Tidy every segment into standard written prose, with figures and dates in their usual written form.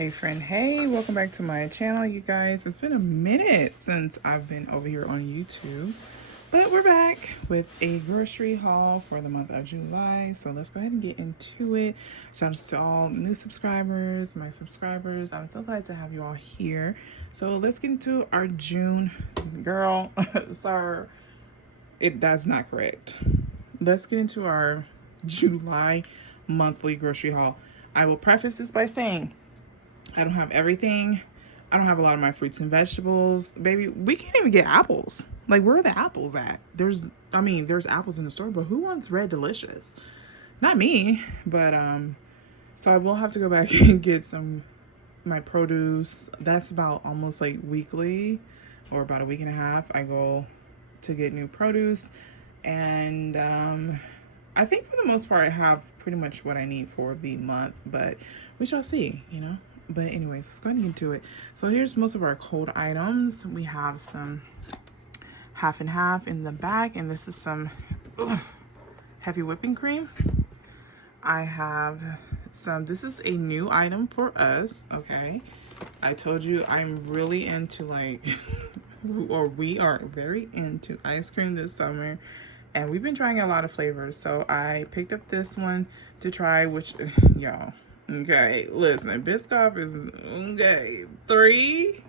Hey friend, hey, welcome back to my channel, you guys. It's been a minute since I've been over here on YouTube, but we're back with a grocery haul for the month of July. So let's go ahead and get into it. Shout out to all new subscribers, my subscribers. I'm so glad to have you all here. So let's get into our June, girl, sorry, that's not correct. Let's get into our July monthly grocery haul. I will preface this by saying I don't have everything. I don't have a lot of my fruits and vegetables. Baby, we can't even get apples. Like, where are the apples at? There's apples in the store, but who wants Red Delicious? Not me, but so I will have to go back and get my produce. That's about almost like weekly or about a week and a half. I go to get new produce, and I think for the most part I have pretty much what I need for the month, but we shall see. But anyways, let's go ahead and get into it. So here's most of our cold items. We have some half and half in the back, and this is some heavy whipping cream. I have this is a new item for us, okay? I told you I'm really into or we are very into ice cream this summer, and we've been trying a lot of flavors. So I picked up this one to try, which, y'all, okay, listen, Biscoff is, okay, 3.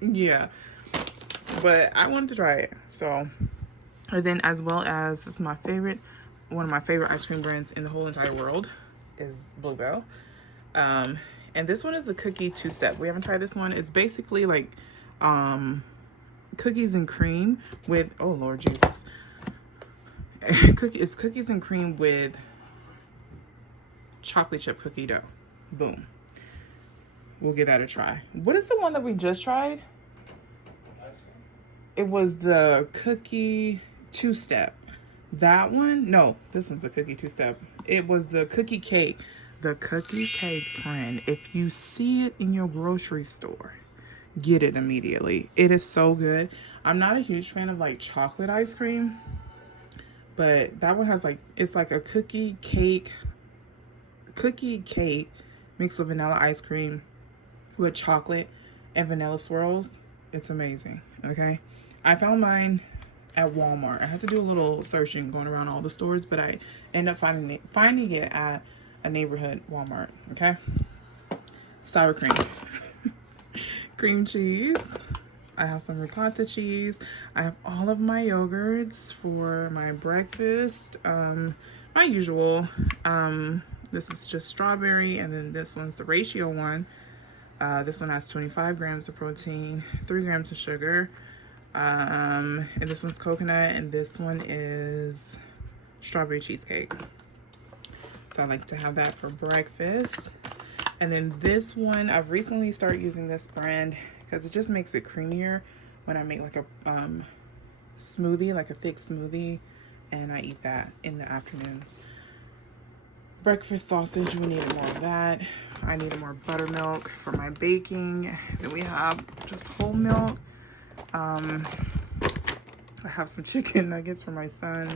Yeah, but I wanted to try it. So, and then as well as, this is one of my favorite ice cream brands in the whole entire world is Bluebell. And this one is a cookie two-step. We haven't tried this one. It's basically like cookies and cream with, oh Lord Jesus. It's cookies and cream with chocolate chip cookie dough. Boom. We'll give that a try. What is the one that we just tried? It was the cookie two-step. That one? No, this one's a cookie two-step. It was the cookie cake. The cookie cake, friend. If you see it in your grocery store, get it immediately. It is so good. I'm not a huge fan of like chocolate ice cream, but that one has it's like a cookie cake mixed with vanilla ice cream with chocolate and vanilla swirls. It's amazing. Okay, I found mine at Walmart. I had to do a little searching going around all the stores, but I ended up finding it at a neighborhood Walmart. Okay, sour cream. Cream cheese. I have some ricotta cheese. I have all of my yogurts for my breakfast. My usual. This is just strawberry, and then this one's the ratio one. This one has 25 grams of protein, 3 grams of sugar. And this one's coconut, and this one is strawberry cheesecake. So I like to have that for breakfast. And then this one, I've recently started using this brand because it just makes it creamier when I make like a smoothie, like a thick smoothie, and I eat that in the afternoons. Breakfast sausage, we needed more of that. I needed more buttermilk for my baking. Then we have just whole milk. I have some chicken nuggets for my son.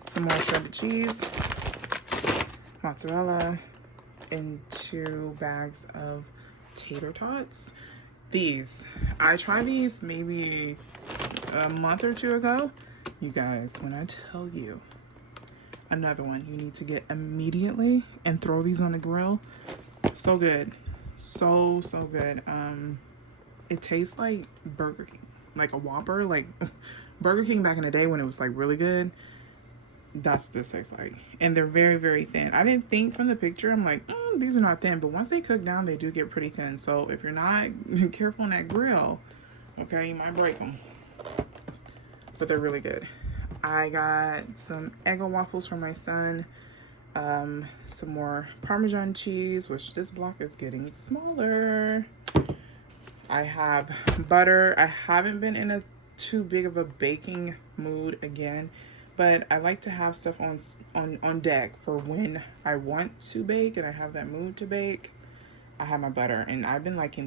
Some more shredded cheese, mozzarella, and 2 bags of tater tots. I tried these maybe a month or 2 ago. You guys, when I tell you, another one you need to get immediately and throw these on the grill. So good. So good. It tastes like Burger King, like a Whopper, like Burger King back in the day when it was like really good. That's what this tastes like. And they're very, very thin. I didn't think from the picture, I'm like, these are not thin. But once they cook down, they do get pretty thin. So if you're not careful on that grill, okay, you might break them. But they're really good. I got some Eggo waffles for my son. Some more Parmesan cheese, which this block is getting smaller. I have butter. I haven't been in a too big of a baking mood again, but I like to have stuff on deck for when I want to bake and I have that mood to bake. I have my butter, and I've been liking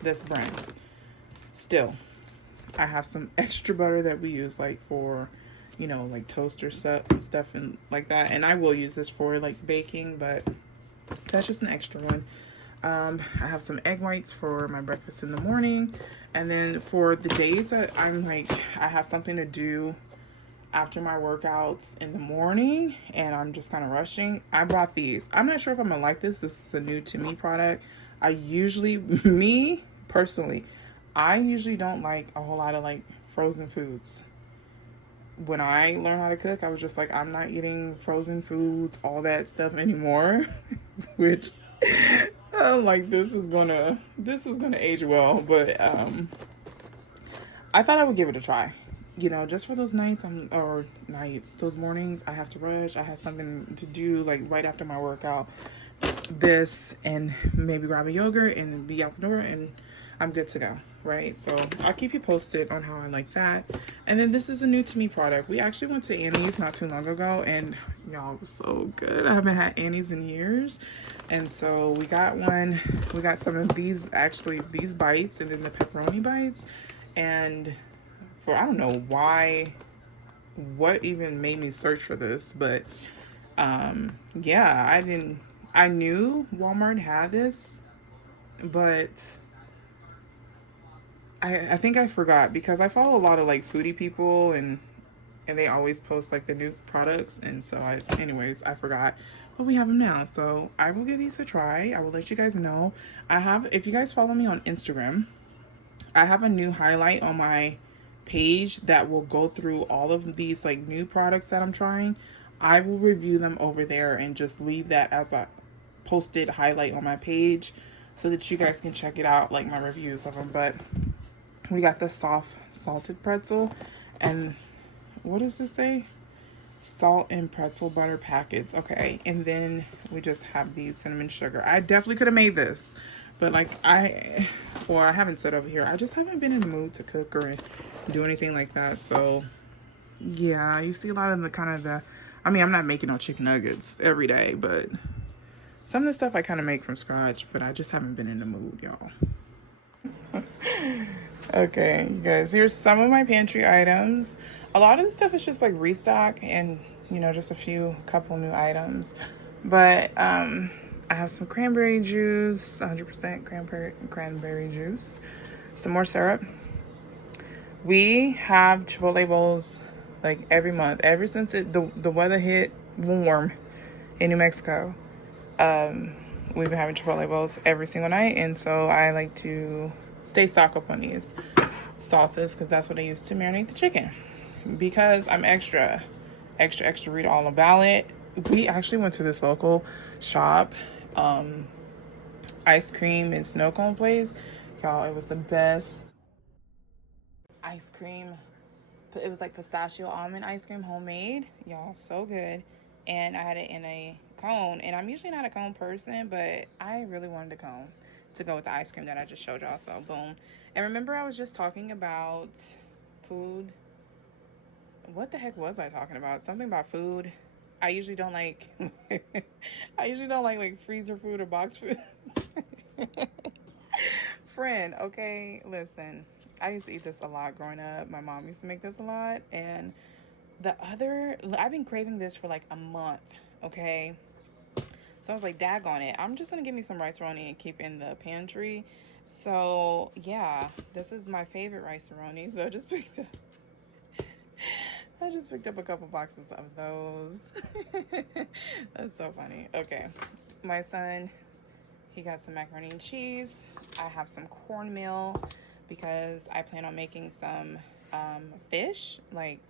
this brand. Still, I have some extra butter that we use like for, like toaster stuff and like that, and I will use this for like baking, but That's just an extra one. I have some egg whites for my breakfast in the morning. And then for the days that I'm like, I have something to do after my workouts in the morning and I'm just kind of rushing, I brought these. I'm not sure if I'm gonna like this. This is a new to me product. I usually, me personally, I usually don't like a whole lot of like frozen foods. When I learned how to cook, I was just like, I'm not eating frozen foods, all that stuff anymore. Which I'm like, this is gonna age well, but I thought I would give it a try. You know, just for those nights, those mornings, I have to rush. I have something to do like right after my workout. This and maybe grab a yogurt and be out the door, and I'm good to go. Right, so I'll keep you posted on how I like that. And then this is a new to me product. We actually went to Annie's not too long ago, and y'all, it was so good. I haven't had Annie's in years, and so we got one. We got some of these, actually these bites, and then the pepperoni bites, and for I don't know why, what even made me search for this, but yeah, I knew Walmart had this, but I think I forgot because I follow a lot of like foodie people, and they always post like the new products, and so I forgot, but we have them now, so I will give these a try. I will let you guys know. If you guys follow me on Instagram, I have a new highlight on my page that will go through all of these like new products that I'm trying. I will review them over there and just leave that as a posted highlight on my page so that you guys can check it out, like my reviews of them. But we got the soft salted pretzel, and what does this say? Salt and pretzel butter packets. Okay, and then we just have these cinnamon sugar. I definitely could have made this, but like I haven't said over here, I just haven't been in the mood to cook or do anything like that. So yeah, you see a lot of the kind of the, I mean, I'm not making no chicken nuggets every day, but some of the stuff I kind of make from scratch, but I just haven't been in the mood, y'all. Okay, you guys, here's some of my pantry items. A lot of the stuff is just like restock and, you know, just a couple new items. But I have some cranberry juice, 100% cranberry juice, some more syrup. We have Chipotle bowls like every month, ever since the weather hit warm in New Mexico. We've been having Chipotle bowls every single night, and so I like to stay stocked up on these sauces because that's what I use to marinate the chicken. Because I'm extra read all about it. We actually went to this local shop, ice cream and snow cone place. Y'all, it was the best ice cream. It was like pistachio almond ice cream, homemade. Y'all, so good. And I had it in a cone. And I'm usually not a cone person, but I really wanted a cone to go with the ice cream that I just showed y'all. So boom. And remember, I was just talking about food. What the heck was I talking about? Something about food. I usually don't like I usually don't like freezer food or box food. Friend, okay, listen. I used to eat this a lot growing up. My mom used to make this a lot, and I've been craving this for like a month, okay? So I was like, dag on it. I'm just gonna give me some rice roni and keep in the pantry. So yeah, this is my favorite rice roni. So I just picked up a couple boxes of those. That's so funny. Okay. My son, he got some macaroni and cheese. I have some cornmeal because I plan on making some fish. Like,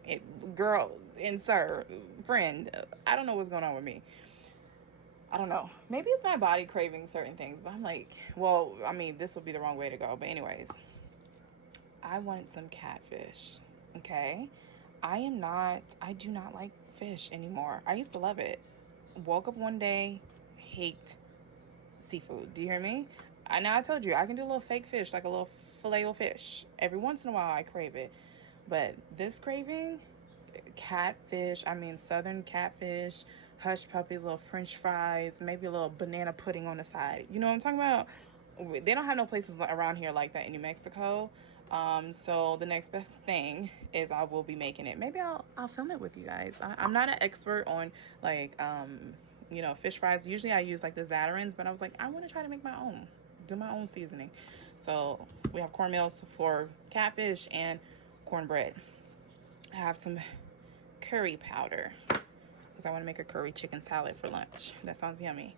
girl and sir, friend, I don't know what's going on with me. I don't know. Maybe it's my body craving certain things, but I'm like, well, I mean, this would be the wrong way to go. But anyways, I wanted some catfish. Okay. I do not like fish anymore. I used to love it. Woke up one day, hate seafood. Do you hear me? Now I told you, I can do a little fake fish, like a little filet o fish. Every once in a while, I crave it. But this craving, catfish, I mean, southern catfish, hush puppies, little french fries, maybe a little banana pudding on the side. You know what I'm talking about? They don't have no places around here like that in New Mexico. So the next best thing is I will be making it. Maybe I'll film it with you guys. I'm not an expert on like you know, fish fries. Usually I use like the Zatarain's, but I was like, I want to try to make my own, do my own seasoning. So we have cornmeals for catfish and cornbread. I have some curry powder because I want to make a curry chicken salad for lunch. That sounds yummy.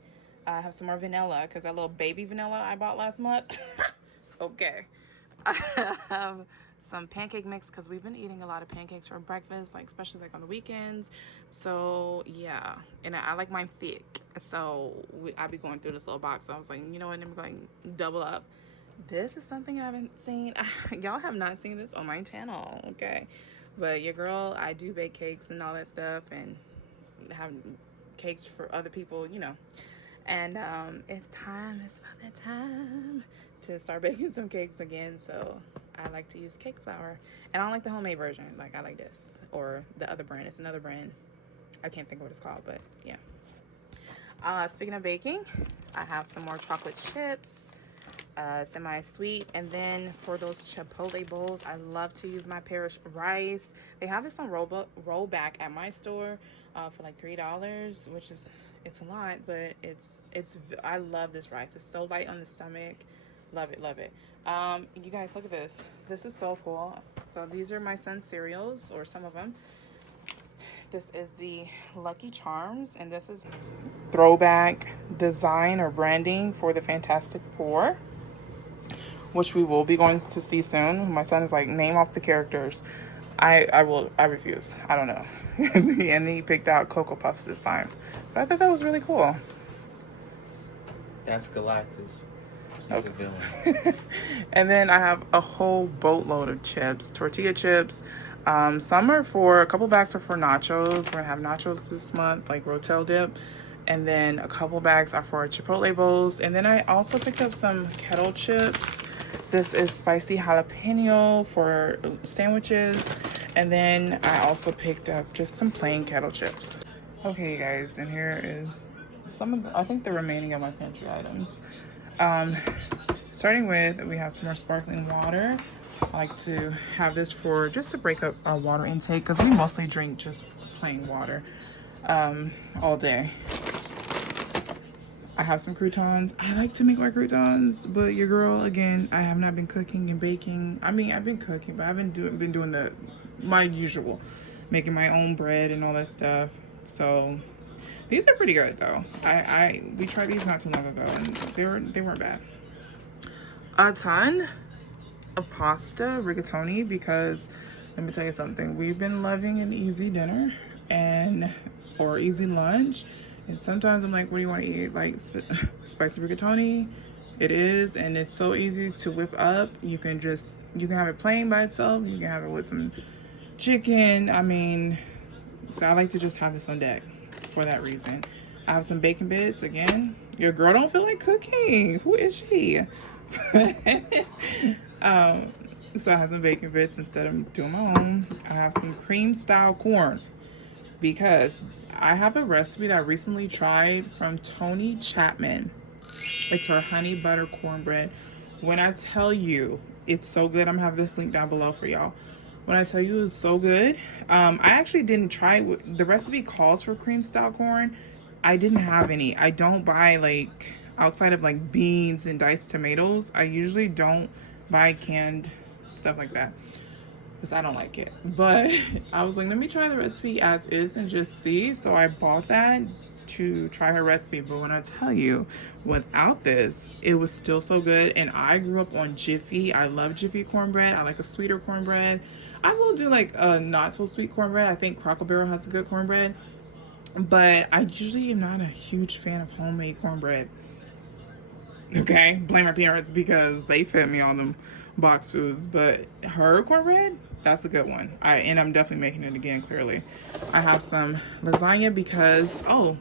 I have some more vanilla because that little baby vanilla I bought last month. Okay. I have some pancake mix because we've been eating a lot of pancakes for breakfast, like especially like on the weekends. So yeah, and I like mine thick. So I be going through this little box. So I was like, you know what? I'm going to double up. This is something I haven't seen. Y'all have not seen this on my channel, okay? But your girl, I do bake cakes and all that stuff, and have cakes for other people, you know. And it's about that time to start baking some cakes again. So I like to use cake flour, and I don't like the homemade version. Like I like this or the other brand. It's another brand. I can't think of what it's called, but yeah. Speaking of baking, I have some more chocolate chips, semi-sweet, and then for those chipotle bowls, I love to use my Parish rice. They have this on rollback at my store for like $3, which is, it's a lot, but it's I love this rice. It's so light on the stomach. Love it, love it. You guys, look at this. This is so cool. So these are my son's cereals, or some of them. This is the Lucky Charms, and this is throwback design or branding for the Fantastic Four, which we will be going to see soon. My son is like, name off the characters. I refuse. I don't know. And he picked out Cocoa Puffs this time. But I thought that was really cool. That's Galactus. He's a villain. And then I have a whole boatload of chips, tortilla chips. Some are for, a couple bags are for nachos. We're gonna have nachos this month, like Rotel dip. And then a couple bags are for Chipotle bowls. And then I also picked up some kettle chips. This is spicy jalapeno for sandwiches. And then I also picked up just some plain kettle chips. Okay, you guys, and here is some of the, I think the remaining of my pantry items. Starting with, we have some more sparkling water. I like to have this for just to break up our water intake because we mostly drink just plain water all day. I have some croutons. I like to make my croutons, but your girl, again, I have not been cooking and baking. I mean, I've been cooking, but I haven't been doing my usual, making my own bread and all that stuff. So these are pretty good though. We tried these not too long ago, and they weren't bad. A ton of pasta, rigatoni, because let me tell you something. We've been loving an easy dinner or easy lunch. And sometimes I'm like, what do you want to eat? Like spicy rigatoni. It is, and it's so easy to whip up. You can have it plain by itself. You can have it with some chicken. I mean, so I like to just have this on deck for that reason. I have some bacon bits. Again, your girl don't feel like cooking. Who is she? So I have some bacon bits instead of doing my own. I have some cream style corn because I have a recipe that I recently tried from Tony Chapman. It's her honey butter cornbread. When I tell you it's so good, I'm gonna have this link down below for y'all. When I tell you it's so good, I actually didn't try it. The recipe calls for cream style corn. I didn't have any. I don't buy, like, outside of like beans and diced tomatoes, I usually don't buy canned stuff like that because I don't like it. But I was like, let me try the recipe as is and just see. So I bought that to try her recipe. But when I tell you, without this, it was still so good. And I grew up on Jiffy. I love Jiffy cornbread. I like a sweeter cornbread. I will do like a not so sweet cornbread. I think Cracker Barrel has a good cornbread. But I usually am not a huge fan of homemade cornbread. Okay, blame my parents because they fed me all them box foods. But her cornbread, that's a good one. And I'm definitely making it again, clearly. I have some lasagna because, oh,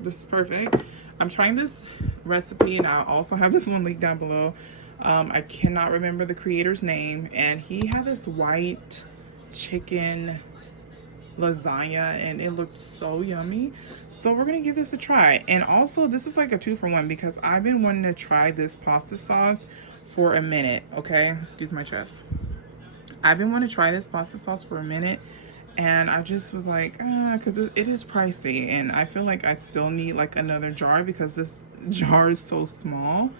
this is perfect. I'm trying this recipe, and I also have this one linked down below. I cannot remember the creator's name, and he had this white chicken lasagna, and it looked so yummy. So we're gonna give this a try. And also, this is like a 2-for-1 because I've been wanting to try this pasta sauce for a minute. Okay, excuse my chest. I've been wanting to try this pasta sauce for a minute, And I just was like, because it is pricey, and I feel like I still need like another jar because this jar is so small.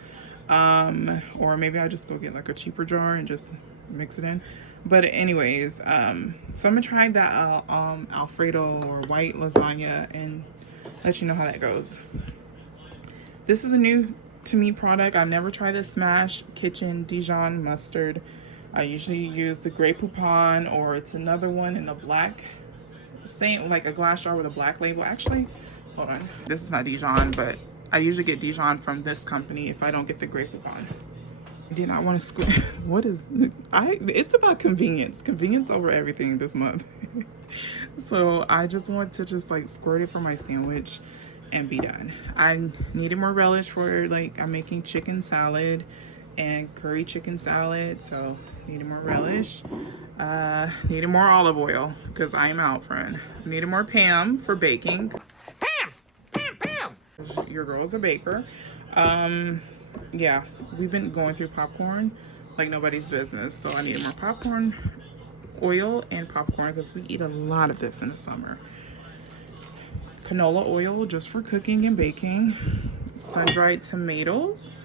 Or maybe I just go get like a cheaper jar and just mix it in. But anyways, so I'm gonna try that Alfredo or white lasagna and let you know how that goes. This is a new to me product. I've never tried the Smash Kitchen Dijon mustard. I usually use the Grey Poupon, or it's another one in a black, same like a glass jar with a black label. Actually, hold on. This is not Dijon, but I usually get Dijon from this company if I don't get the Grey Poupon. I did not want to squint. What is it's about convenience. Convenience over everything this month. So I just want to just like squirt it for my sandwich and be done. I needed more relish for like I'm making chicken salad and curry chicken salad, so needed more relish. Needed more olive oil because I am out, friend. Needed more Pam for baking. Pam. Your girl's a baker. Yeah, we've been going through popcorn like nobody's business, so I needed more popcorn, oil, and popcorn because we eat a lot of this in the summer. Canola oil just for cooking and baking. Sun-dried tomatoes.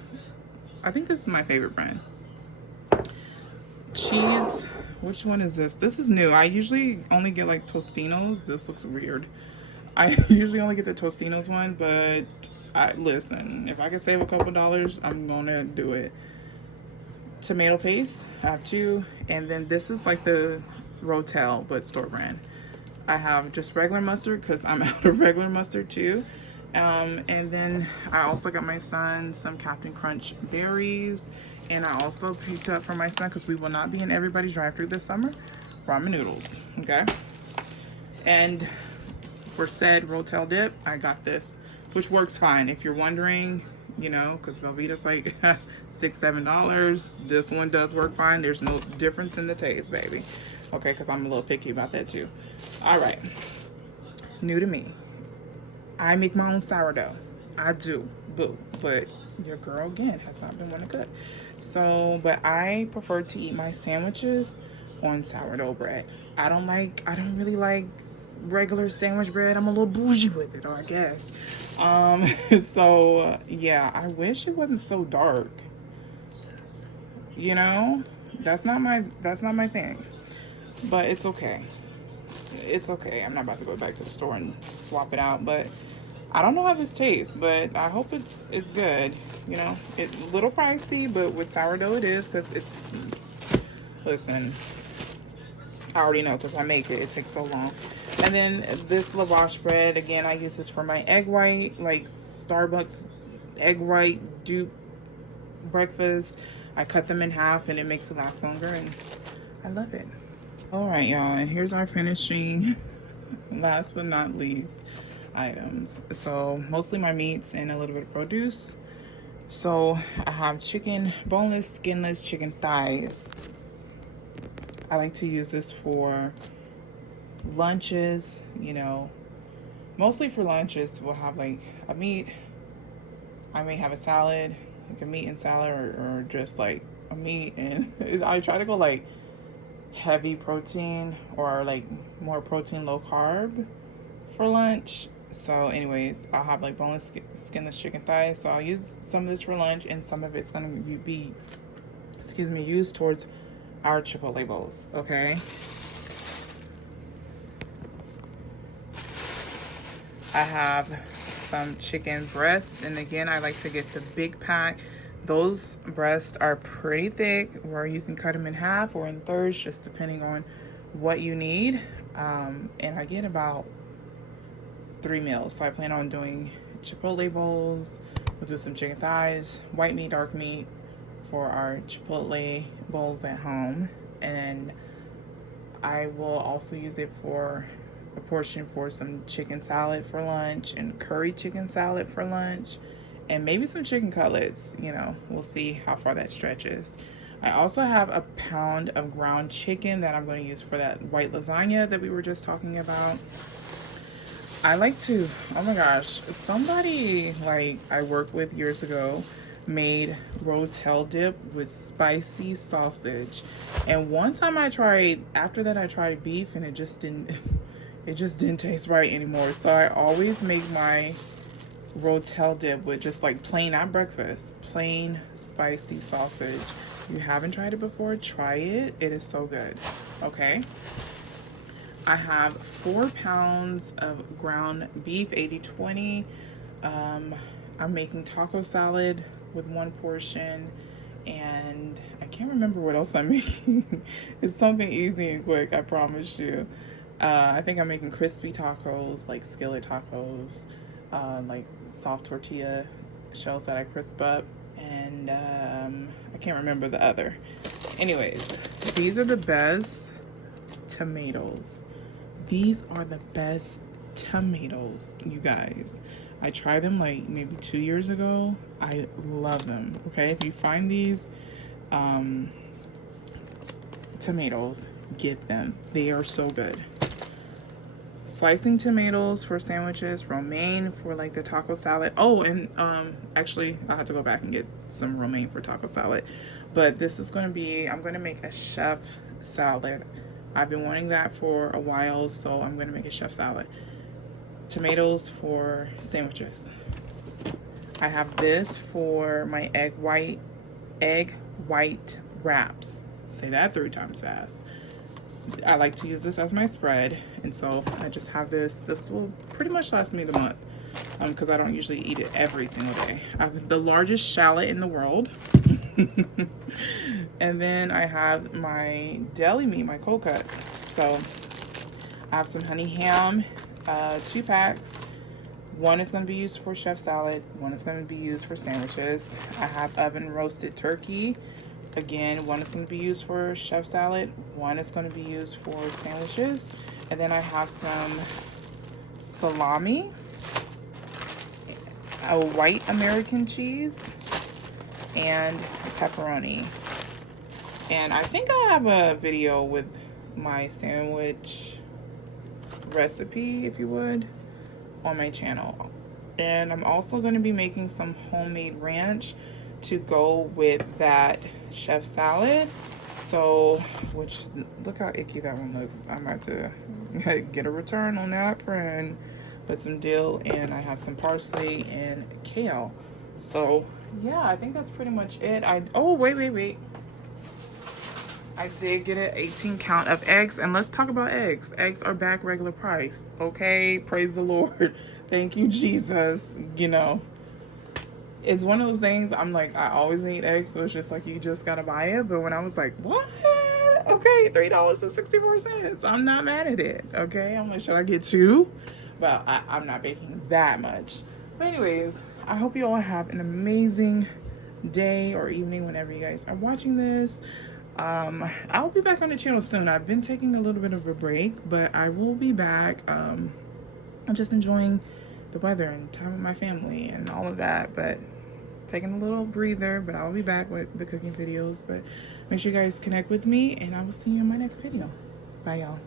I think this is my favorite brand. Cheese. Which one is this? This is new. I usually only get like Tostinos. This looks weird. I usually only get the Tostinos one, but listen, if I can save a couple dollars, I'm gonna do it. Tomato paste. I have two. And then this is like the Rotel, but store brand. I have just regular mustard because I'm out of regular mustard too. And then I also got my son some Captain Crunch berries. And I also picked up for my son, because we will not be in everybody's drive-thru this summer, ramen noodles, okay? And for said Rotel dip, I got this, which works fine. If you're wondering, you know, because Velveeta's like $6, $7. This one does work fine. There's no difference in the taste, baby. Okay, because I'm a little picky about that too. All right. New to me. I make my own sourdough. I do, boo. But your girl, again, has not been one to cook. So, but I prefer to eat my sandwiches on sourdough bread. I don't really like regular sandwich bread. I'm a little bougie with it, I guess. So yeah, I wish it wasn't so dark. You know, that's not my thing. But it's okay. It's okay. I'm not about to go back to the store and swap it out, but I don't know how this tastes, but I hope it's good. You know, it's a little pricey, but with sourdough it is, because it's, listen, I already know because I make it. It takes so long. And then this lavash bread, again, I use this for my egg white, like Starbucks egg white dupe breakfast. I cut them in half and it makes it last longer, and I love it. All right, y'all, and here's our finishing, last but not least, items. So mostly my meats and a little bit of produce. So I have chicken, boneless, skinless chicken thighs. I like to use this for lunches, you know, mostly for lunches. We'll have like a meat. I may have a salad, like a meat and salad, or just like a meat. And I try to go like heavy protein or like more protein, low carb for lunch. So anyways, I'll have like boneless, skinless chicken thighs. So I'll use some of this for lunch, and some of it's going to be, used towards our Chipotle bowls, okay? I have some chicken breasts, and again, I like to get the big pack. Those breasts are pretty thick, where you can cut them in half or in thirds, just depending on what you need. And I get about 3 meals. So I plan on doing Chipotle bowls. We'll do some chicken thighs, white meat, dark meat for our Chipotle bowls at home. And I will also use it for a portion for some chicken salad for lunch, and curry chicken salad for lunch, and maybe some chicken cutlets. You know, we'll see how far that stretches. I also have a pound of ground chicken that I'm going to use for that white lasagna that we were just talking about. I like to, oh my gosh, somebody like I worked with years ago made rotel dip with spicy sausage. And one time I tried, after that I tried beef, and it just didn't it just didn't taste right anymore. So I always make my rotel dip with just like plain, not breakfast, plain spicy sausage. If you haven't tried it before, try it. It is so good. Okay. I have 4 pounds of ground beef, 80/20. I'm making taco salad with 1 portion, and I can't remember what else I'm making. It's something easy and quick, I promise you. I think I'm making crispy tacos, like skillet tacos, like soft tortilla shells that I crisp up, and I can't remember the other. Anyways, these are the best tomatoes. These are the best tomatoes, you guys. I tried them like maybe 2 years ago. I love them. Okay, if you find these tomatoes, get them. They are so good. Slicing tomatoes for sandwiches, romaine for like the taco salad. Oh, and actually I had to go back and get some romaine for taco salad. But this is going to be, I'm going to make a chef salad. I've been wanting that for a while, so I'm going to make a chef salad. Tomatoes for sandwiches. I have this for my egg white wraps. Say that 3 times fast. I like to use this as my spread, and so I just have this. This will pretty much last me the month because I don't usually eat it every single day. I have the largest shallot in the world. And then I have my deli meat, my cold cuts. So I have some honey ham, 2 packs. 1 is going to be used for chef salad. 1 is going to be used for sandwiches. I have oven roasted turkey. Again, 1 is going to be used for chef salad. 1 is going to be used for sandwiches. And then I have some salami, a white American cheese, and pepperoni. And I think I have a video with my sandwich recipe, if you would, on my channel. And I'm also going to be making some homemade ranch to go with that chef salad. So, which, look how icky that one looks. I'm about to get a return on that, friend. Put some dill, and I have some parsley and kale. So yeah, I think that's pretty much it. Oh, wait. I did get an 18 count of eggs, and let's talk about eggs. Eggs are back regular price. Okay, praise the Lord. Thank you, Jesus. You know, it's one of those things, I'm like, I always need eggs, so it's just like you just gotta buy it. But when I was like, what? Okay, $3.64. I'm not mad at it. Okay, I'm like, should I get 2? But I'm not baking that much. But anyways, I hope you all have an amazing day or evening whenever you guys are watching this. I'll be back on the channel soon. I've been taking a little bit of a break, but I will be back. I'm just enjoying the weather and time with my family and all of that, but taking a little breather. But I'll be back with the cooking videos. But make sure you guys connect with me, and I will see you in my next video. Bye, y'all.